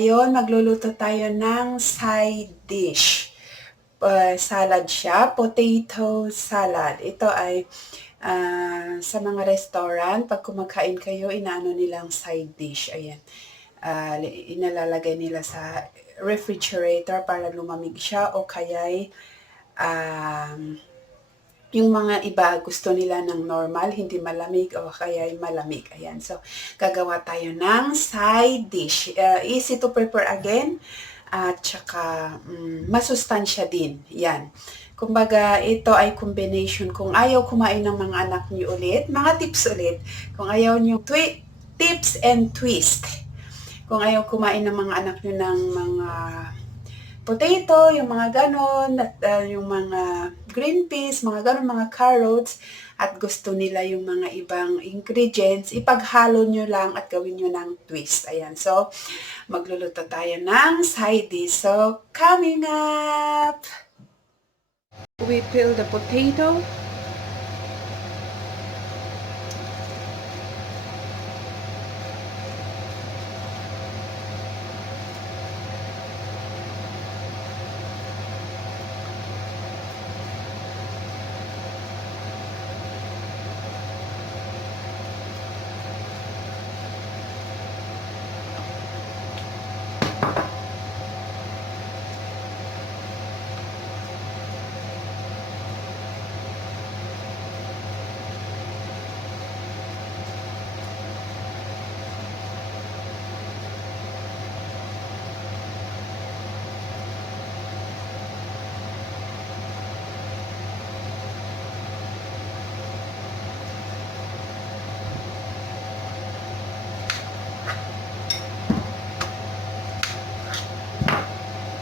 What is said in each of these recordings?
Ngayon, magluluto tayo ng side dish. Salad siya, potato salad. Ito ay sa mga restaurant, pag kumakain kayo, inaano nilang side dish. Ayan. Inalalagay nila sa refrigerator para lumamig siya o kaya'y yung mga iba gusto nila ng normal, hindi malamig o kaya malamig. Ayan. So, gagawa tayo ng side dish. Easy to prepare again. At saka, masustansya din. Yan. Kumbaga, ito ay combination. Kung ayaw kumain ng mga anak niyo ulit, mga tips ulit. Kung ayaw niyo, tips and twist. Kung ayaw kumain ng mga anak niyo ng mga potato, yung mga ganon, at yung mga green peas, mga ganon, mga carrots, at gusto nila yung mga ibang ingredients, ipaghalo nyo lang at gawin nyo ng twist. Ayan, so, magluluto tayo ng side dish. So, coming up! We peel the potato.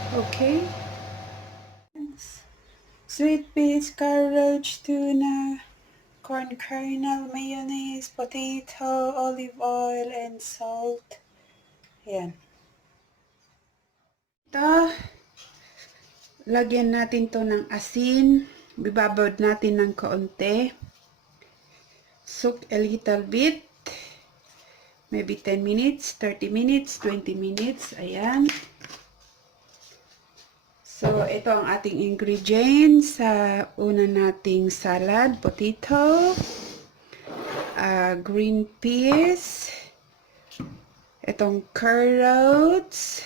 Okay. Sweet peas, carrots, tuna, corn kernel, mayonnaise, potato, olive oil, and salt. Ayan. Ito, lagyan natin to ng asin. Bibabad natin ng kaunti. Soak a little bit. Maybe 10 minutes, 30 minutes, 20 minutes. Ayan. So, ito ang ating ingredients sa una nating salad. Potato, green peas, itong carrots,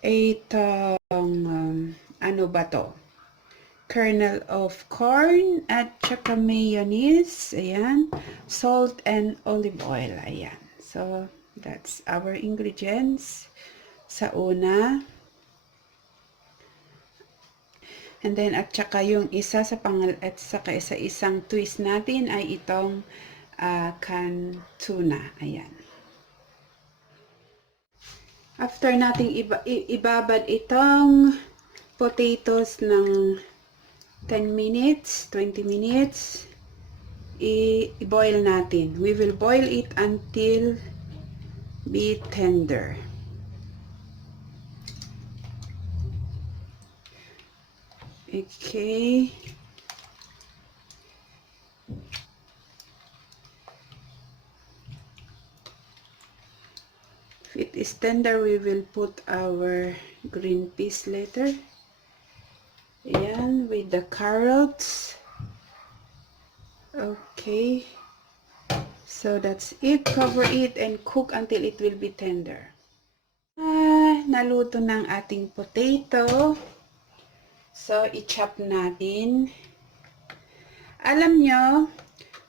itong, ano ba to? Kernel of corn, at saka mayonnaise, ayan, salt and olive oil, ayan. So, that's our ingredients sa una. And then, at saka yung isa sa at saka sa isang twist natin ay itong canned tuna. Ayan. After nating ibabad itong potatoes ng 10 minutes, 20 minutes, i-boil natin. We will boil it until be tender. Okay. If it is tender, we will put our green peas later. Ayan, with the carrots. Okay. So that's it. Cover it and cook until it will be tender. Naluto ng ating potato. So, i-chop natin. Alam nyo,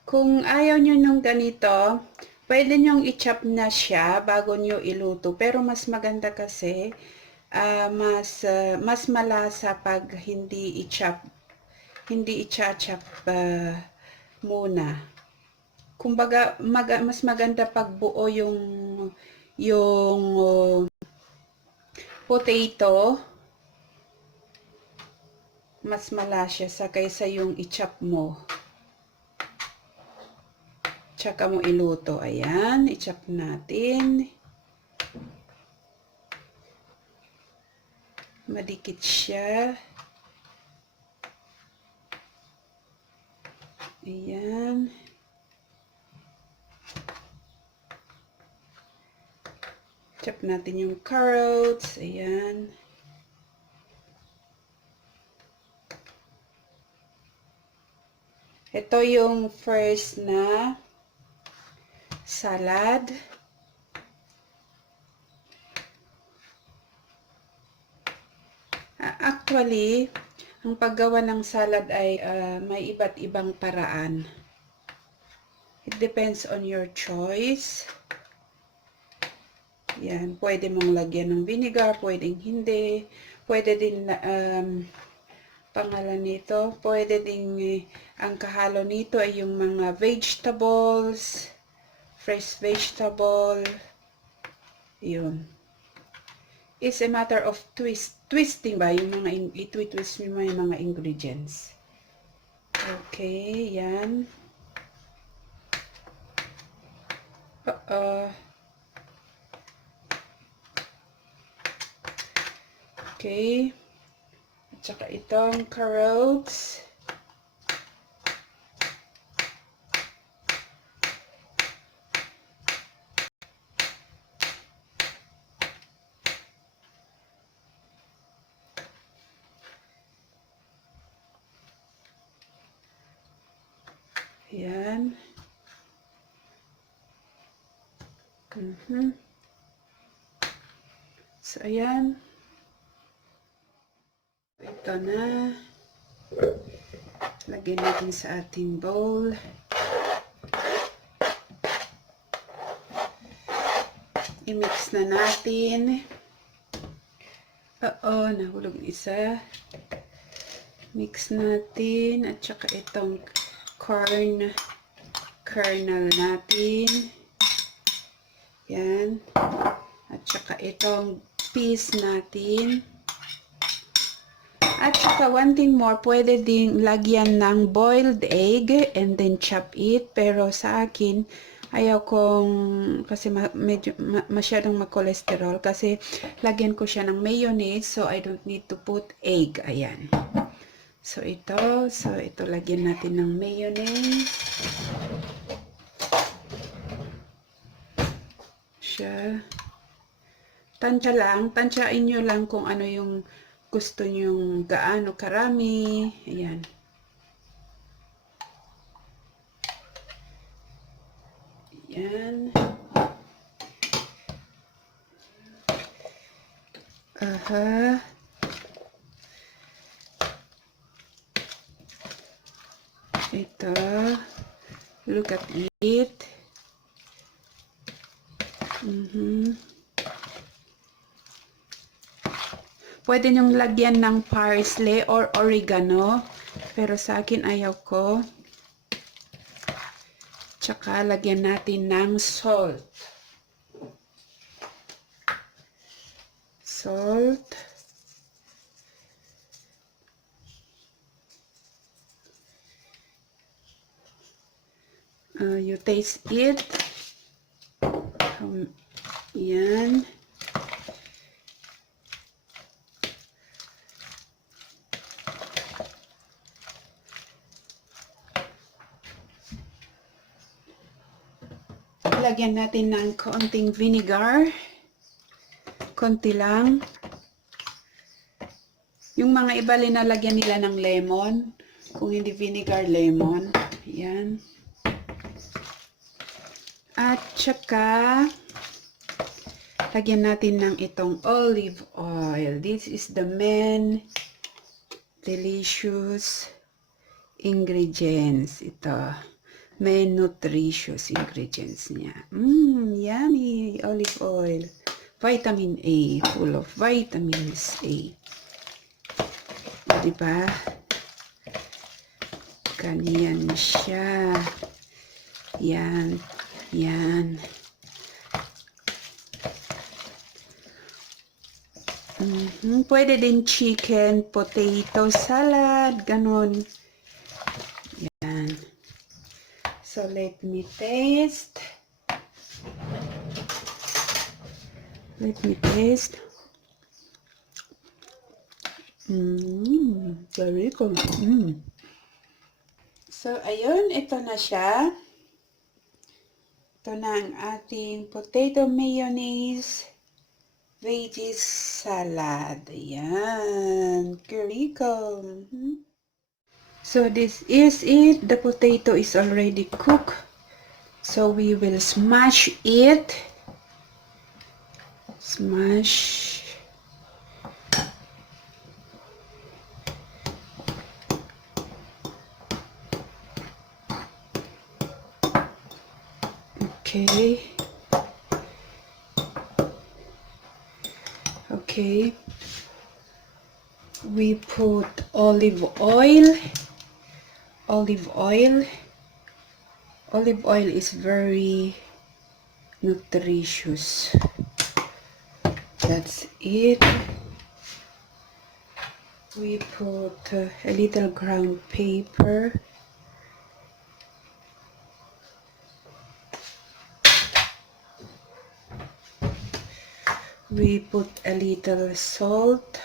kung ayaw nyo nung ganito, pwede nyong i-chop na siya bago nyo iluto. Pero mas maganda kasi, mas malasa pag hindi i-chop. Hindi i-chop muna. Kumbaga, mas maganda pag buo yung potato, mas malasya sa kaysa yung i-chop mo. Tsaka mo iluto. Ayan, i-chop natin. Madikit siya. Ayan. Chop natin yung carrots. Ayan. Ito yung first na salad. Actually, ang paggawa ng salad ay may iba't ibang paraan. It depends on your choice. Yan, pwede mong lagyan ng vinegar, pwedeng hindi. Pwede din, pangalan nito, pwede din, ang kahalo nito ay yung mga vegetables, fresh vegetable. Yun. It's a matter of twisting ba, yung mga, i-twist mo yung mga ingredients. Okay, yan. Okay. At saka itong carrots. Ayan. So, ayan. Ito na. Lagyan natin sa ating bowl. I-mix na natin. Nahulog isa. Mix natin. At saka itong kernel natin. Yan. At saka itong peas natin. At saka one thing more, pwede ding lagyan ng boiled egg and then chop it. Pero sa akin, ayaw kong, kasi medyo masyadong ma-cholesterol. Kasi lagyan ko siya ng mayonnaise, so I don't need to put egg. Ayan. So ito lagyan natin ng mayonnaise. Tansyain nyo lang kung ano yung gusto nyong gaano karami. Ayan. Ayan. Ito. Look at it. Pwede nyong lagyan ng parsley or oregano. Pero sa akin ayaw ko. Tsaka lagyan natin ng salt. You taste it. Yan. Lagyan natin ng konting vinegar. Konti lang. Yung mga iba linalagyan nila ng lemon. Kung hindi vinegar, lemon. Yan. At saka, lagyan natin ng itong olive oil. This is the main delicious ingredients. Ito. Main nutritious ingredients niya. Yummy olive oil. Vitamin A. Full of vitamins A. Diba? Ganyan siya. Yan. Yan. Pwede din chicken, potato salad, ganon. Yan. So, let me taste. Very good. So, ayun, ito na siya. Ito na ang ating potato mayonnaise. veggies salad. Ayan. Curricle. So this is it. The potato is already cooked. So we will smash it. Smash. Okay. Okay. We put olive oil. Olive oil. Olive oil is very nutritious. That's it. We put a little ground pepper. We put a little salt.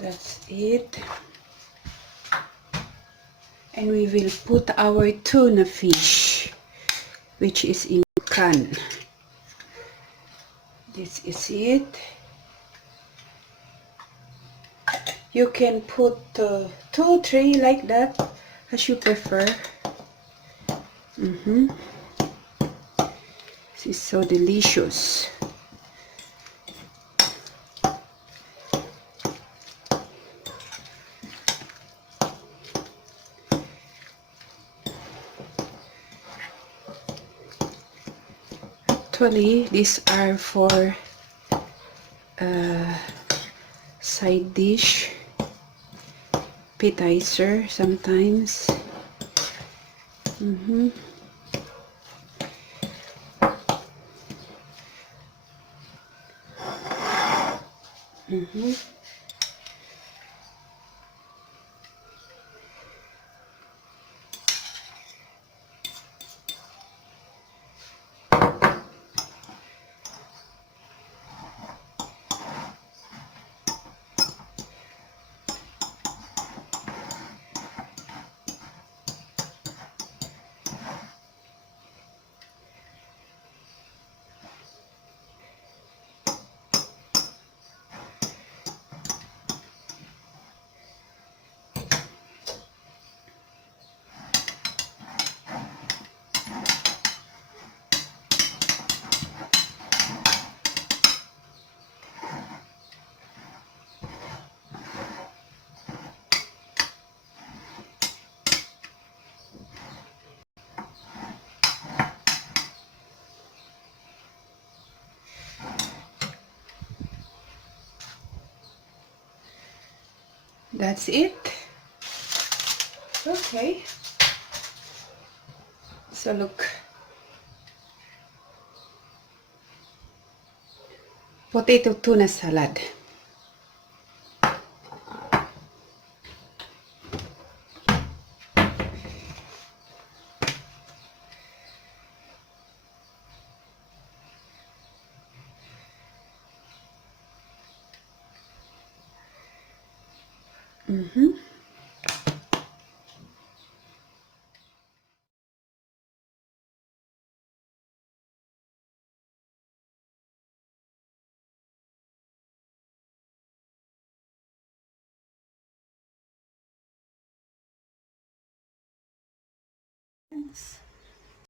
That's it. And we will put our tuna fish, which is in can. This is it. You can put 2, 3 like that, as you prefer. This is so delicious. Actually, these are for side dish, appetizer sometimes. That's it. Okay. So look. Potato tuna salad. Thanks.